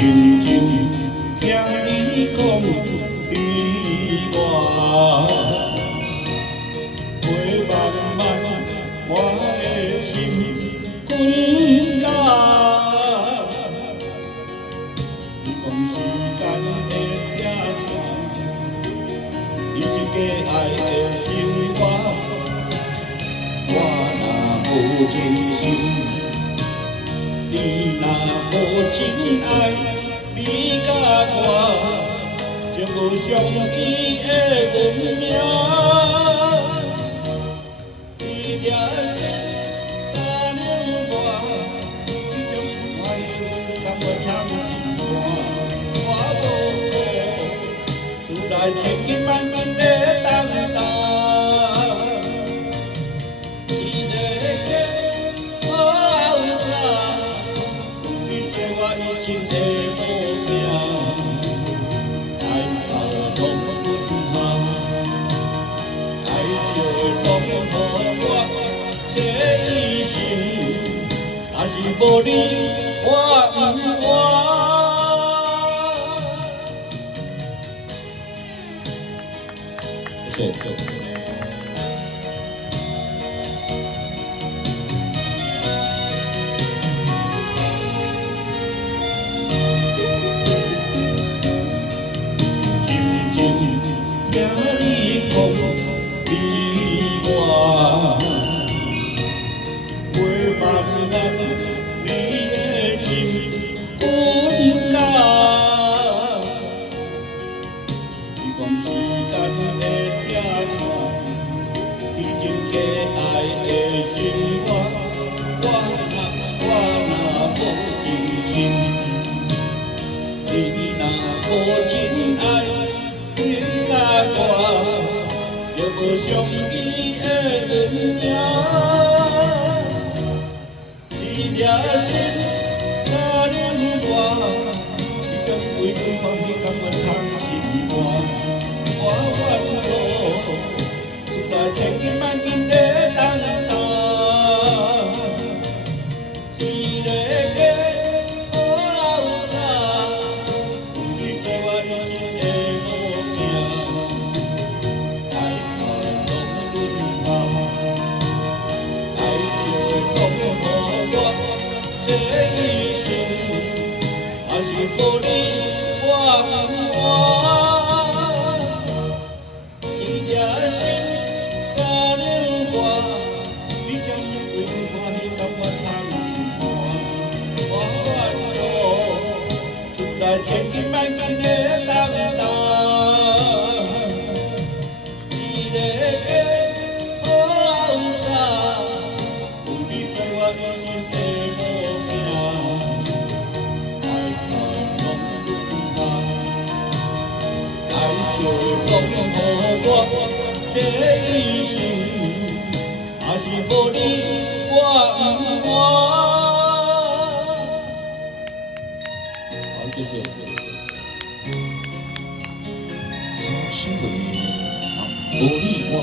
静静听你讲离我，陪慢慢我的心滚大。你讲时间会拆散，你这个爱的生活，我若无真心。 你若无真爱，你甲我就无相依的运命。你掠三年外，你将快乐甘我长心肝。我无辜，厝内千斤万斤在等待。 心的目标，爱怕拢阮下，爱笑拢予我这一生，若是无你我不活。谢谢。 听你讲离我，陪慢慢你的心滚大。你讲时间会拆散，你真假爱的生活，我若无真心，你若无真爱。 我就无相依的运命，你掠心三年外，你将为阮放弃甘我长心肝。我怨恼，厝内千斤万斤在等待，一个家好老早，有你做我一生的。 这一生，若是无你我不活。一粒心三年外，你将为阮欢喜甘我长心肝。我怨恼，厝内千斤万斤的等待。 就拢予我这一生，若是无你我不活。好，谢谢。真心的你，无你我。